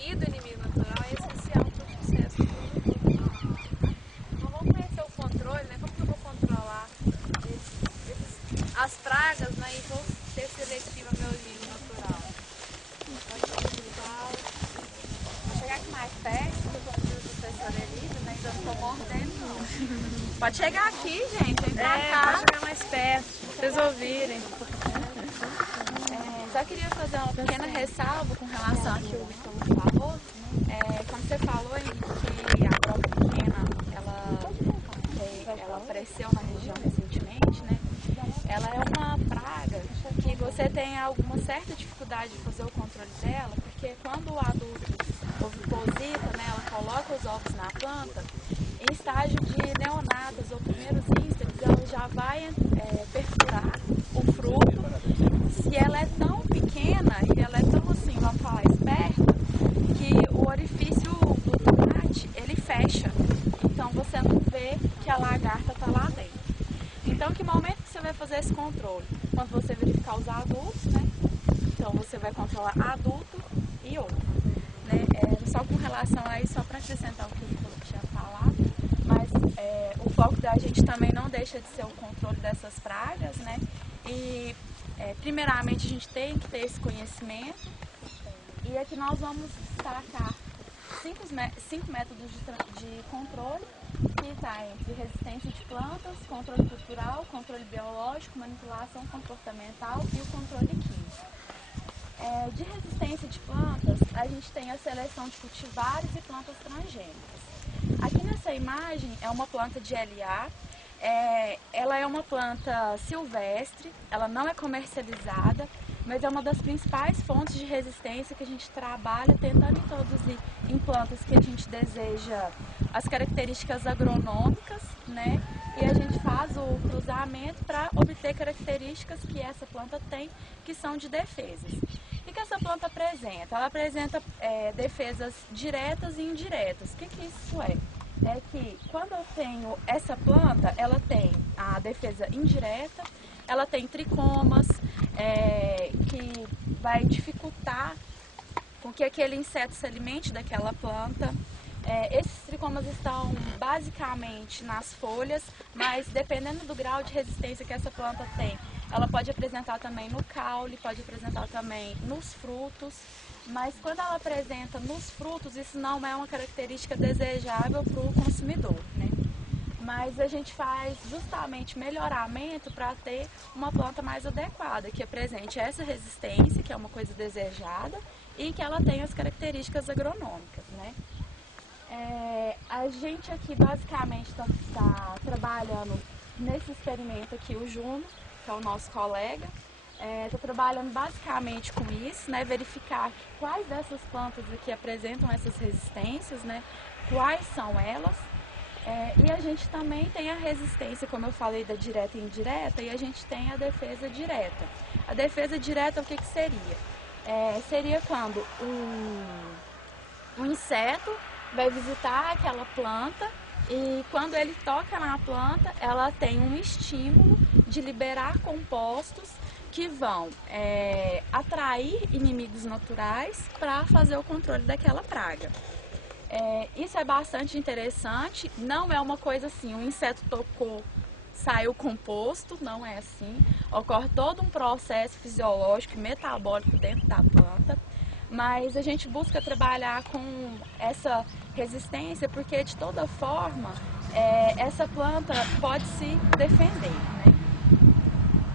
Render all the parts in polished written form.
e do inimigo natural é essencial para o sucesso do produtor. Então vamos conhecer o controle, né? Como que eu vou controlar as pragas, né? E vou ser seletiva ao meu inimigo natural. Vou chegar aqui mais perto, porque como diz o professor Elisa, né? Então eu não estou mordendo não. Pode chegar aqui, gente, vem pra cá. Pode chegar mais perto, pra vocês ouvirem. Só queria fazer uma pequena ressalva com relação ao que o Ítalo falou. Como você falou, que a prova pequena, ela apareceu na região recentemente, né? Ela é uma praga que você tem alguma certa dificuldade de fazer o controle dela, porque quando o adulto oviposita, né, ela coloca os ovos na planta, em estágio de neonatas ou primeiros ínspetos, ela já vai perfurar o fruto. Se ela é tão pequena e ela é tão assim, vamos falar, esperta, que o orifício do tomate, ele fecha. Então você não vê que a lagarta está lá dentro. Então que momento que você vai fazer esse controle? Quando você verificar os adultos, né? Então você vai controlar adulto e outro. Né? Só com relação a isso, só para acrescentar o que o tinha falado, mas o foco da gente também não deixa de ser o controle dessas pragas, né? E primeiramente a gente tem que ter esse conhecimento, e aqui nós vamos destacar cinco métodos de controle, que está entre resistência de plantas, controle cultural, controle biológico, manipulação comportamental e o controle químico. De resistência de plantas, a gente tem a seleção de cultivares e plantas transgênicas. Aqui nessa imagem é uma planta de LA. Ela é uma planta silvestre, ela não é comercializada, mas é uma das principais fontes de resistência que a gente trabalha tentando introduzir em plantas que a gente deseja as características agronômicas, né? E a gente faz o cruzamento para obter características que essa planta tem, que são de defesas. O que essa planta apresenta? Ela apresenta defesas diretas e indiretas. O que isso é? É que quando eu tenho essa planta, ela tem a defesa indireta, ela tem tricomas, que vai dificultar com que aquele inseto se alimente daquela planta. Esses tricomas estão basicamente nas folhas, mas dependendo do grau de resistência que essa planta tem, ela pode apresentar também no caule, pode apresentar também nos frutos. Mas quando ela apresenta nos frutos, isso não é uma característica desejável para o consumidor, né? Mas a gente faz justamente melhoramento para ter uma planta mais adequada, que apresente essa resistência, que é uma coisa desejada, e que ela tenha as características agronômicas, né? A gente aqui basicamente está trabalhando nesse experimento aqui, o Juno, que é o nosso colega. Estou trabalhando basicamente com isso, né? Verificar quais dessas plantas aqui apresentam essas resistências, né? Quais são elas. E a gente também tem a resistência, como eu falei, da direta e indireta, e a gente tem a defesa direta. A defesa direta, o que seria? Seria quando um inseto vai visitar aquela planta, e quando ele toca na planta, ela tem um estímulo de liberar compostos que vão atrair inimigos naturais para fazer o controle daquela praga. Isso é bastante interessante, não é uma coisa assim, um inseto tocou, saiu composto, não é assim. Ocorre todo um processo fisiológico e metabólico dentro da planta, mas a gente busca trabalhar com essa resistência porque de toda forma essa planta pode se defender, né?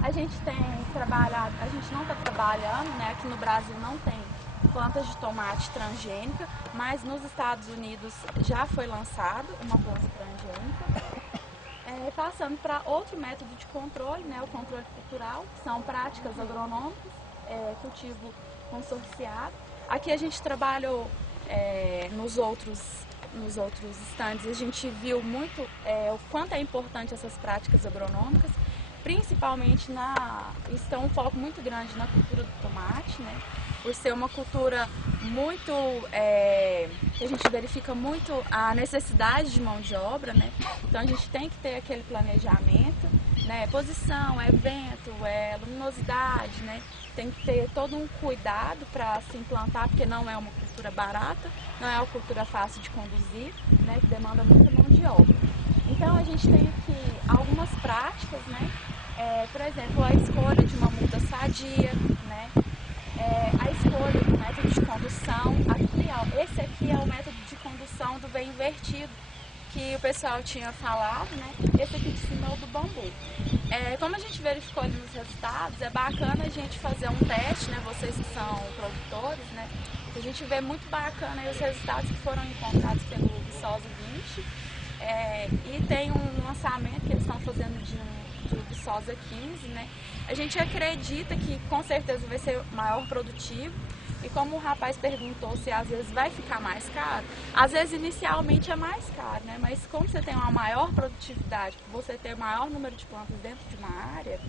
A gente tem trabalhado, a gente não está trabalhando, né? Aqui no Brasil não tem plantas de tomate transgênica, mas nos Estados Unidos já foi lançado uma planta transgênica. Passando para outro método de controle, né? O controle cultural, que são práticas agronômicas, cultivo consorciado. Aqui a gente trabalhou nos outros stands, a gente viu muito o quanto é importante essas práticas agronômicas. Principalmente isso tem um foco muito grande na cultura do tomate, né? Por ser uma cultura muito, que a gente verifica muito a necessidade de mão de obra, né? Então a gente tem que ter aquele planejamento, né? Posição, vento, luminosidade, né? Tem que ter todo um cuidado para se implantar, porque não é uma cultura cultura barata, não é uma cultura fácil de conduzir, né, que demanda muita mão de obra. Então a gente tem aqui algumas práticas, né, por exemplo, a escolha de uma muda sadia, né, a escolha do método de condução. Aqui, ó, esse aqui é o método de condução do V invertido, que o pessoal tinha falado, né? Esse aqui de cima é o do bambu. Como a gente verificou ali nos resultados, é bacana a gente fazer um teste, né? Vocês que são produtores, né? A gente vê muito bacana aí os resultados que foram encontrados pelo Viçosa 20. E tem um lançamento que eles estão fazendo do Viçosa 15, né? A gente acredita que com certeza vai ser maior produtivo. E como o rapaz perguntou se às vezes vai ficar mais caro, às vezes inicialmente é mais caro, né? Mas como você tem uma maior produtividade, você ter maior número de plantas dentro de uma área,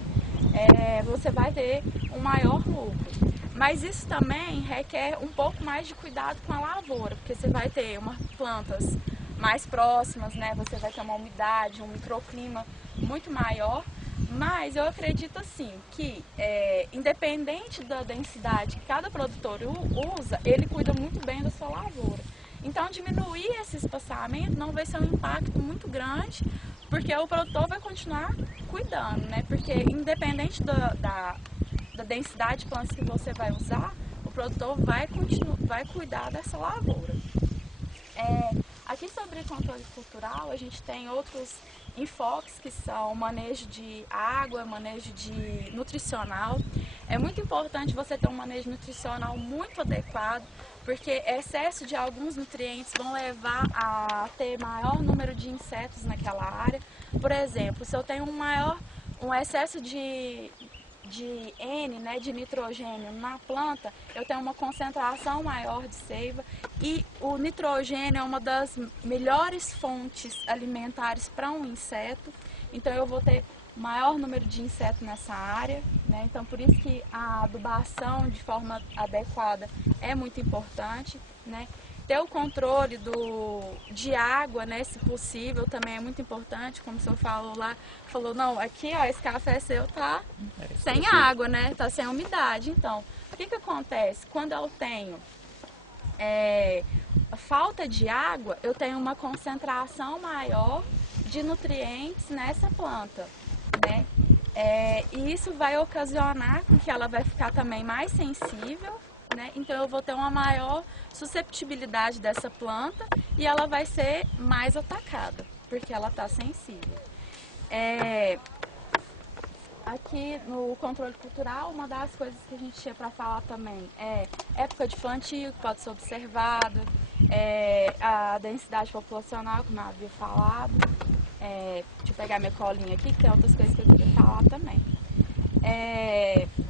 você vai ter um maior lucro. Mas isso também requer um pouco mais de cuidado com a lavoura, porque você vai ter plantas mais próximas, né? Você vai ter uma umidade, um microclima muito maior. Mas eu acredito assim que, independente da densidade que cada produtor usa, ele cuida muito bem da sua lavoura. Então, diminuir esse espaçamento não vai ser um impacto muito grande, porque o produtor vai continuar cuidando, né? Porque independente da densidade de plantas que você vai usar, o produtor vai cuidar dessa lavoura. Aqui sobre controle cultural, a gente tem outros enfoques que são manejo de água, manejo de nutricional. É muito importante você ter um manejo nutricional muito adequado, porque excesso de alguns nutrientes vão levar a ter maior número de insetos naquela área. Por exemplo, se eu tenho um excesso de N, né, de nitrogênio na planta, eu tenho uma concentração maior de seiva, e o nitrogênio é uma das melhores fontes alimentares para um inseto, então eu vou ter maior número de insetos nessa área, né? Então por isso que a adubação de forma adequada é muito importante, né? Ter o controle de água, né, se possível, também é muito importante, como o senhor falou, não, aqui ó, esse café seu tá sem água, né, tá sem umidade. Então, o que acontece? Quando eu tenho falta de água, eu tenho uma concentração maior de nutrientes nessa planta, né? E isso vai ocasionar que ela vai ficar também mais sensível, né? Então eu vou ter uma maior susceptibilidade dessa planta e ela vai ser mais atacada, porque ela está sensível. Aqui no controle cultural, uma das coisas que a gente tinha para falar também é época de plantio, que pode ser observado, a densidade populacional, como eu havia falado. Deixa eu pegar minha colinha aqui, que tem outras coisas que eu queria falar também.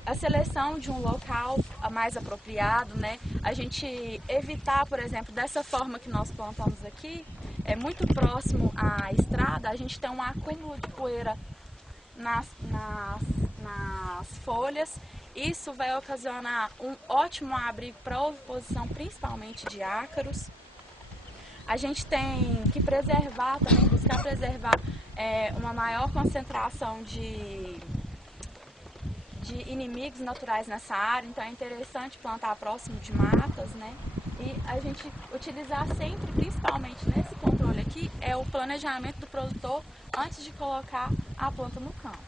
A seleção de um local mais apropriado, né? A gente evitar, por exemplo, dessa forma que nós plantamos aqui, muito próximo à estrada, a gente tem um acúmulo de poeira nas folhas. Isso vai ocasionar um ótimo abrigo para a oviposição, principalmente de ácaros. A gente tem que preservar também, buscar preservar uma maior concentração de inimigos naturais nessa área, então é interessante plantar próximo de matas, né? E a gente utilizar sempre, principalmente nesse controle aqui, o planejamento do produtor antes de colocar a planta no campo.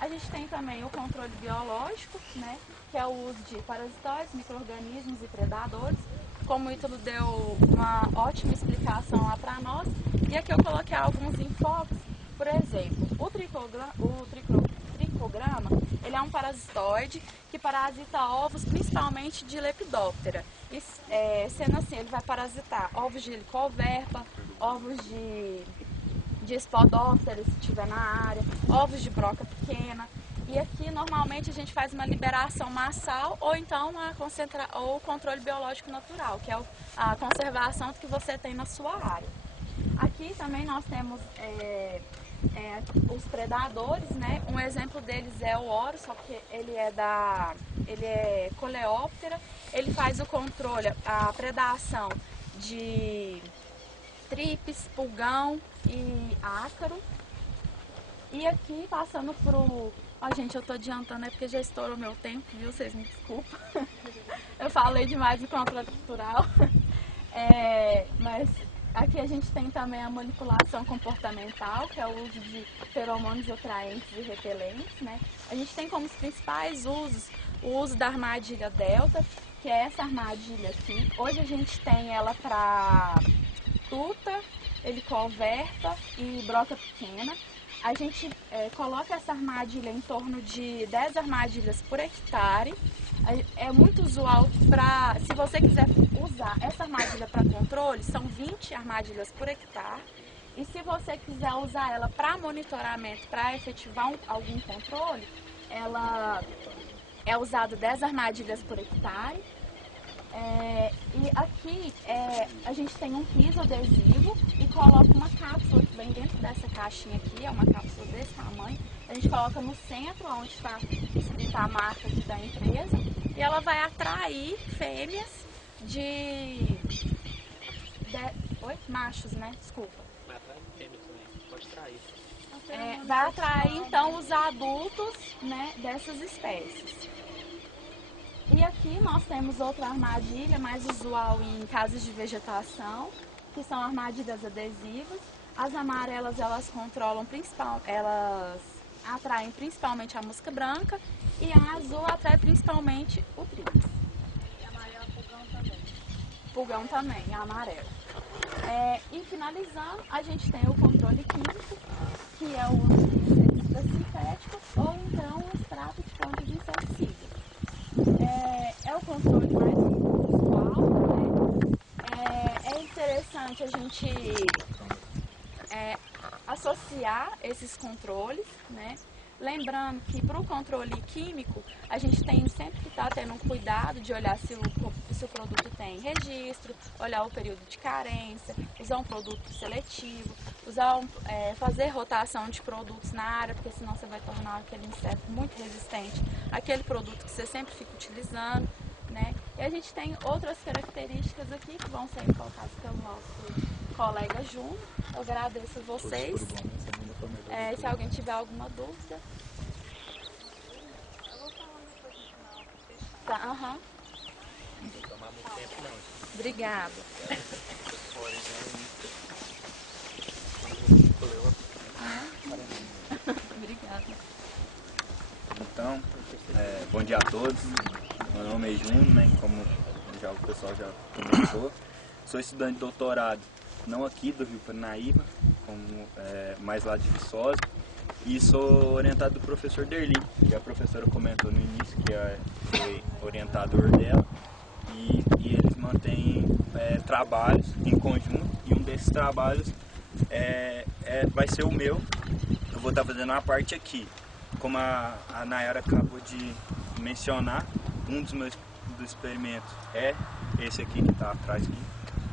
A gente tem também o controle biológico, né? Que é o uso de parasitóides, micro-organismos e predadores. Como o Ítalo deu uma ótima explicação lá para nós. E aqui eu coloquei alguns enfoques. Por exemplo, o tricograma, ele é um parasitóide que parasita ovos, principalmente de Lepidoptera. E, sendo assim, ele vai parasitar ovos de Helicoverpa, ovos de Spodoptera, se estiver na área, ovos de broca pequena. E aqui, normalmente, a gente faz uma liberação massal ou então o controle biológico natural, que é a conservação que você tem na sua área. Aqui também nós temos os predadores, né? Um exemplo deles é o oro, só que ele é coleóptera. Ele faz o controle, a predação de trípes, pulgão e ácaro. E aqui, passando pro... Ó, gente, eu tô adiantando, é porque já estourou meu tempo, viu? Vocês me desculpam. Eu falei demais do controle cultural. Mas aqui a gente tem também a manipulação comportamental, que é o uso de feromônios atraentes e repelentes, né? A gente tem como os principais usos o uso da armadilha delta, que é essa armadilha aqui. Hoje a gente tem ela para tuta, helicoverpa e broca pequena. A gente coloca essa armadilha em torno de 10 armadilhas por hectare. É muito usual para, se você quiser usar essa armadilha para controle, são 20 armadilhas por hectare. E se você quiser usar ela para monitoramento, para efetivar algum controle, ela é usada 10 armadilhas por hectare. E aqui a gente tem um piso adesivo e coloca uma cápsula que vem dentro dessa caixinha aqui, é uma cápsula desse tamanho. A gente coloca no centro, onde está escrita a marca aqui da empresa, e ela vai atrair fêmeas machos, né? Desculpa. Vai atrair fêmea também, pode trair. Vai atrair então os adultos, né, dessas espécies. E aqui nós temos outra armadilha mais usual em casas de vegetação, que são armadilhas adesivas. As amarelas, elas elas atraem principalmente a mosca branca, e a azul atrai principalmente o trix. E amarelo pulgão também. Pulgão também, a amarela. E finalizando, a gente tem o controle químico, que é o uso de inseticida sintético ou então o extrato de planta de inseticida. É o controle mais usual, né? É interessante a gente associar esses controles, né? Lembrando que para o controle químico, a gente tem sempre que estar tendo um cuidado de olhar se o produto tem registro, olhar o período de carência, usar um produto seletivo, fazer rotação de produtos na área, porque senão você vai tornar aquele inseto muito resistente àquele produto que você sempre fica utilizando, né? E a gente tem outras características aqui que vão ser colocadas pelo nosso colega Júnior. Eu agradeço a vocês. Se alguém tiver alguma dúvida. Eu vou falar depois no final, pra fechar. Tá, aham. Não vou tomar muito tempo não. Obrigada. Obrigada. Então, bom dia a todos. Meu nome é Júnior, né? Como já o pessoal já comentou. Sou estudante de doutorado, não aqui do Rio Paranaíba, mais lá de Viçosa. E sou orientado do professor Derli, que a professora comentou no início, que foi orientador dela. E eles mantêm trabalhos em conjunto, e um desses trabalhos vai ser o meu. Eu vou estar fazendo uma parte aqui. Como a Nayara acabou de mencionar, um dos meus experimentos é esse aqui que está atrás aqui,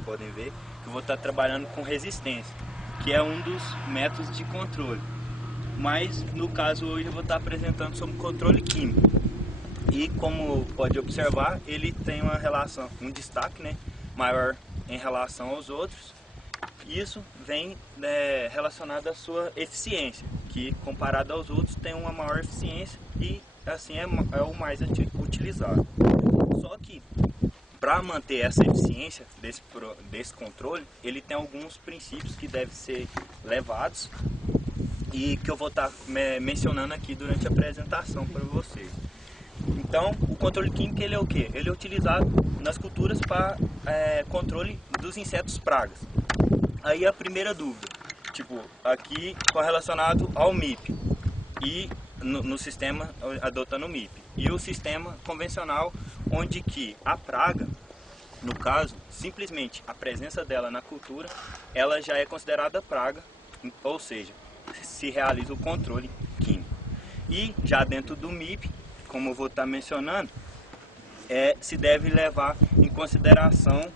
podem ver. Eu vou estar trabalhando com resistência, que é um dos métodos de controle. Mas no caso hoje eu vou estar apresentando sobre controle químico. E como pode observar, ele tem uma relação, um destaque, né, maior em relação aos outros. Isso vem relacionado à sua eficiência, que comparado aos outros tem uma maior eficiência e assim é o mais utilizado. Só que para manter essa eficiência desse controle, ele tem alguns princípios que devem ser levados e que eu vou estar mencionando aqui durante a apresentação para vocês. Então, o controle químico, ele é o quê? Ele é utilizado nas culturas para controle dos insetos pragas. Aí a primeira dúvida, aqui relacionado ao MIP e no sistema adotando o MIP. E o sistema convencional, onde que a praga, no caso, simplesmente a presença dela na cultura, ela já é considerada praga, ou seja, se realiza o controle químico. E já dentro do MIP, como eu vou estar mencionando, se deve levar em consideração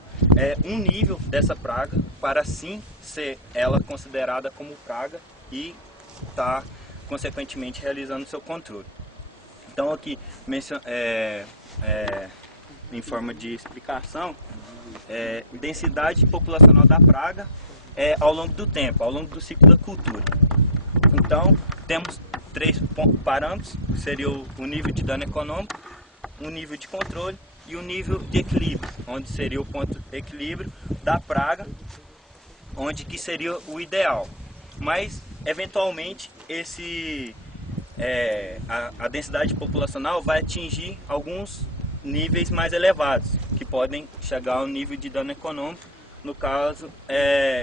um nível dessa praga para sim ser ela considerada como praga e estar consequentemente realizando seu controle. Então aqui em forma de explicação, densidade populacional da praga ao longo do tempo, ao longo do ciclo da cultura. Então temos 3 parâmetros, que seria o nível de dano econômico, o nível de controle e o nível de equilíbrio, onde seria o ponto de equilíbrio da praga, onde que seria o ideal. Mas, eventualmente, a densidade populacional vai atingir alguns níveis mais elevados, que podem chegar ao nível de dano econômico, no caso,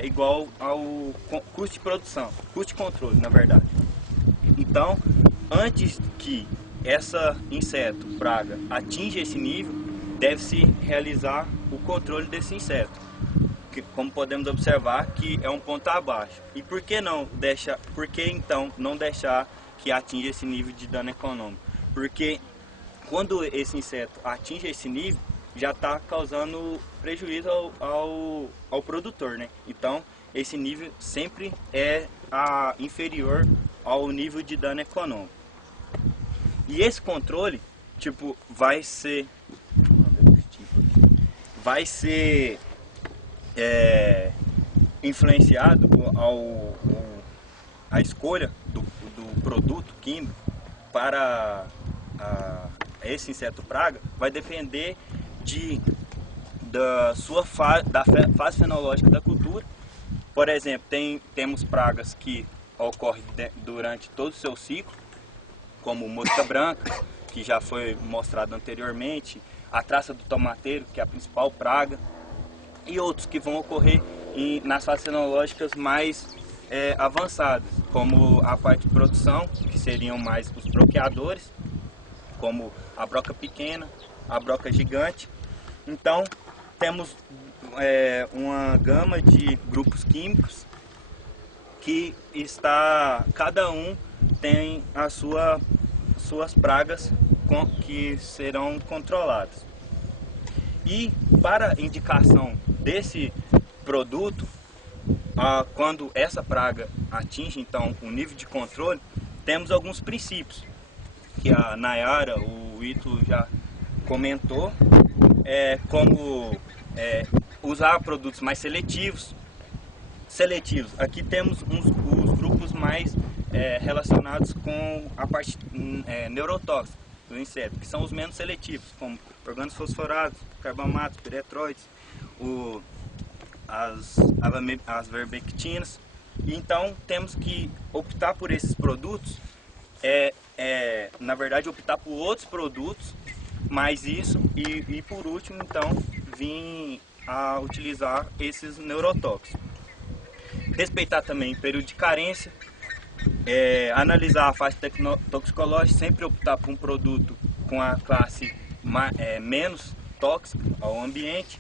igual ao custo de produção, custo de controle, na verdade. Então, antes que essa inseto, praga, atinja esse nível, deve-se realizar o controle desse inseto, que, como podemos observar, que é um ponto abaixo. E por que então não deixar que atinja esse nível de dano econômico? Porque quando esse inseto atinge esse nível, já está causando prejuízo ao produtor, né? Então, esse nível sempre é inferior ao nível de dano econômico. E esse controle, vai ser influenciado a escolha do produto químico para esse inseto praga, vai depender da fase fenológica da cultura. Por exemplo, temos pragas que ocorrem durante todo o seu ciclo, como mosca branca, que já foi mostrado anteriormente, a traça do tomateiro, que é a principal praga, e outros que vão ocorrer nas fases fenológicas mais avançadas, como a parte de produção, que seriam mais os broqueadores, como a broca pequena, a broca gigante. Então, temos uma gama de grupos químicos que cada um tem suas pragas que serão controladas. E para indicação desse produto, quando essa praga atinge então o nível de controle, temos alguns princípios que a Nayara, o Ítalo já comentou, como usar produtos mais seletivos. Aqui temos os grupos mais relacionados com a parte neurotóxica do inseto, que são os menos seletivos, como organofosforados, carbamatos, piretróides, as verbectinas. Então temos que optar por esses produtos, na verdade optar por outros produtos, mais isso, e por último então vir a utilizar esses neurotóxicos. Respeitar também o período de carência, analisar a fase toxicológica, sempre optar por um produto com a classe menos tóxica ao ambiente,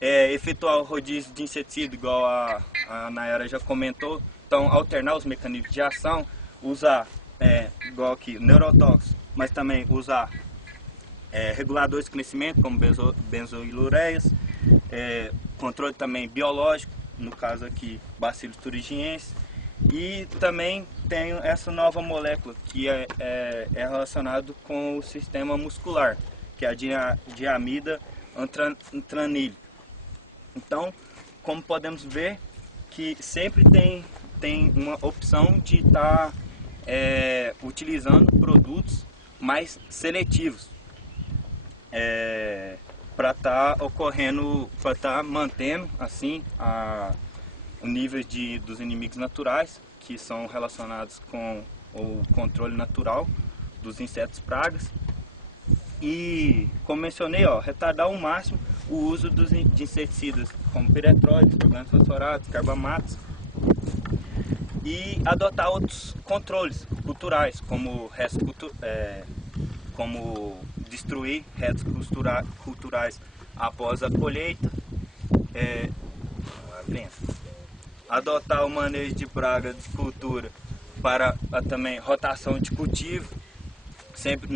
efetuar o rodízio de inseticida, igual a Nayara já comentou. Então, alternar os mecanismos de ação, usar, igual aqui, neurotóxicos, mas também usar reguladores de crescimento, como benzoilureias, controle também biológico, no caso aqui, Bacillus thuringiensis. E também tem essa nova molécula que é relacionado com o sistema muscular, que é a diamida antranil. Então, como podemos ver, que sempre tem uma opção de estar utilizando produtos mais seletivos para estar mantendo assim o nível dos inimigos naturais, que são relacionados com o controle natural dos insetos pragas. E, como mencionei, retardar ao máximo o uso de inseticidas como piretróides, organofosforados, carbamatos, e adotar outros controles culturais, como destruir restos culturais após a colheita, adotar o manejo de praga de cultura para também rotação de cultivo, sempre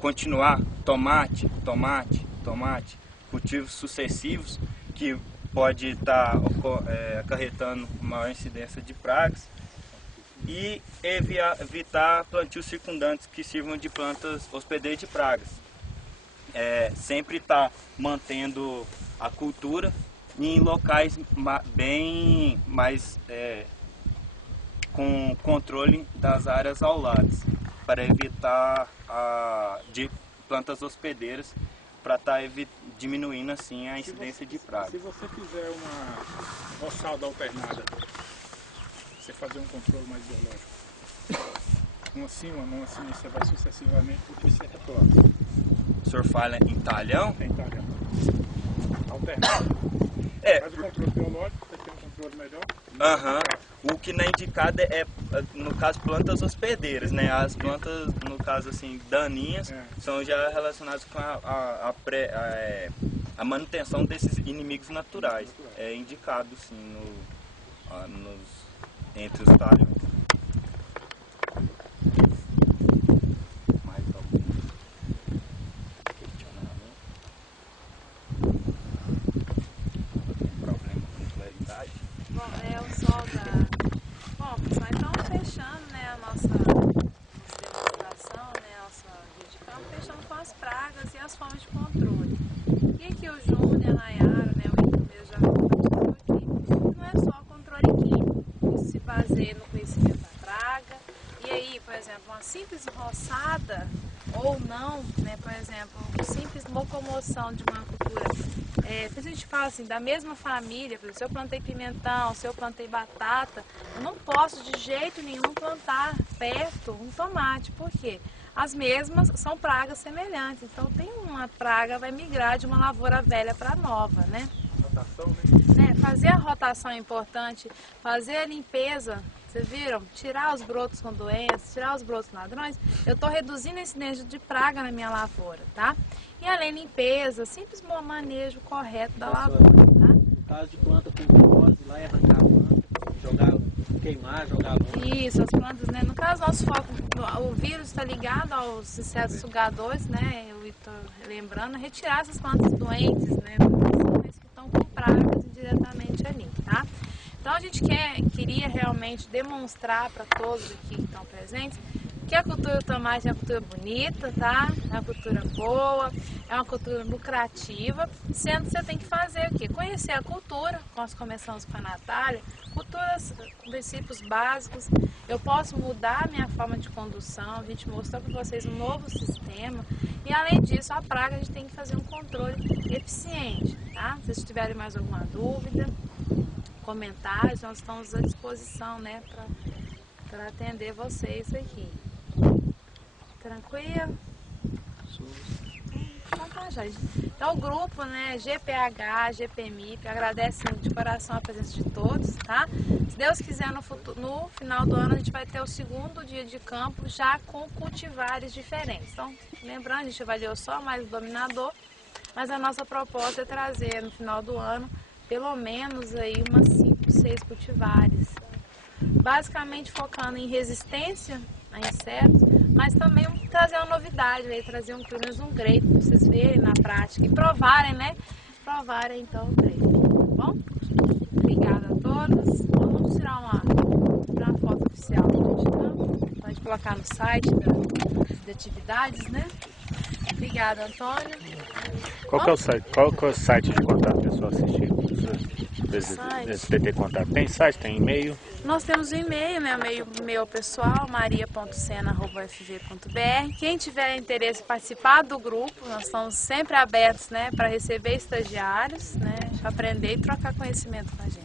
continuar tomate, cultivos sucessivos, que pode estar acarretando maior incidência de pragas, e evitar plantios circundantes que sirvam de plantas hospedeiras de pragas. Sempre estar mantendo a cultura em locais bem mais com controle das áreas ao lado, para evitar de plantas hospedeiras, para estar diminuindo assim a incidência de praga. Se você fizer uma roçada alternada, você fazer um controle mais biológico, uma assim, você vai sucessivamente, porque você retorna. O senhor fala em talhão? Em talhão. Alternado. Faz o controle biológico, você tem um controle melhor. O que não é indicado no caso, plantas hospedeiras, né? As plantas, no caso, assim, daninhas, são já relacionadas com a manutenção desses inimigos naturais. É indicado, sim, entre os talhões. Mais algum questionamento? Tem problema com claridade? Bom, o sol da... Bom, pessoal, então fechando, né, a nossa demonstração, né, a nossa guia de campo, fechando com as pragas e as formas de controle. E aqui o Júnior, a Nayara, né, o Ito mesmo já comentou aqui, não é só controle químico, isso se baseia no conhecimento da praga. E aí, por exemplo, uma simples roçada ou não, né, por exemplo, simples locomoção de uma cultura, a gente fala assim, da mesma família, por exemplo, se eu plantei pimentão, se eu plantei batata, eu não posso de jeito nenhum plantar perto um tomate, por quê? As mesmas são pragas semelhantes, então tem uma praga, vai migrar de uma lavoura velha para nova, né? Rotação, né? Fazer a rotação é importante, fazer a limpeza, vocês viram? Tirar os brotos com doenças, tirar os brotos ladrões, eu estou reduzindo a incidência de praga na minha lavoura, tá? E além de limpeza, simples manejo correto da lavoura, tá? No caso de planta com virose, lá é arrancar a planta, queimar, jogar longe. Isso, as plantas, né? No caso, nosso foco, o vírus está ligado aos insetos sugadores, né? Eu estou lembrando, retirar essas plantas doentes, né? Que estão com pragas diretamente ali, tá? Então a gente queria realmente demonstrar para todos aqui que estão presentes que a cultura do tomate é uma cultura bonita, tá? É uma cultura boa, é uma cultura lucrativa, sendo que você tem que fazer o quê? Conhecer a cultura, nós começamos com a Natália, culturas, princípios básicos, eu posso mudar a minha forma de condução, a gente mostrou para vocês um novo sistema e além disso a praga a gente tem que fazer um controle eficiente, tá? Se vocês tiverem mais alguma dúvida, comentários, nós estamos à disposição, né, para atender vocês aqui. Tranquilo? Então tá, gente. Então o grupo, né, GPH, GPMIP, agradece de coração a presença de todos, tá? Se Deus quiser, no final do ano a gente vai ter o segundo dia de campo já com cultivares diferentes. Então, lembrando, a gente avaliou só mais o dominador, mas a nossa proposta é trazer no final do ano pelo menos aí umas 5, 6 cultivares. Basicamente focando em resistência a insetos, mas também trazer uma novidade, trazer pelo menos um grape para vocês verem na prática e provarem, né? Provarem então o grape, tá bom? Obrigada a todos. Então, vamos tirar uma foto oficial do campo. Pode colocar no site de atividades, né? Obrigada, Antônio. Qual que é o site? Qual que é o site de contato para a pessoa assistir? SBT Contato. Tem site, tem e-mail? Nós temos um e-mail, né? E-mail pessoal, maria.sena@fv.br. Quem tiver interesse em participar do grupo, nós estamos sempre abertos, né, para receber estagiários, né, para aprender e trocar conhecimento com a gente.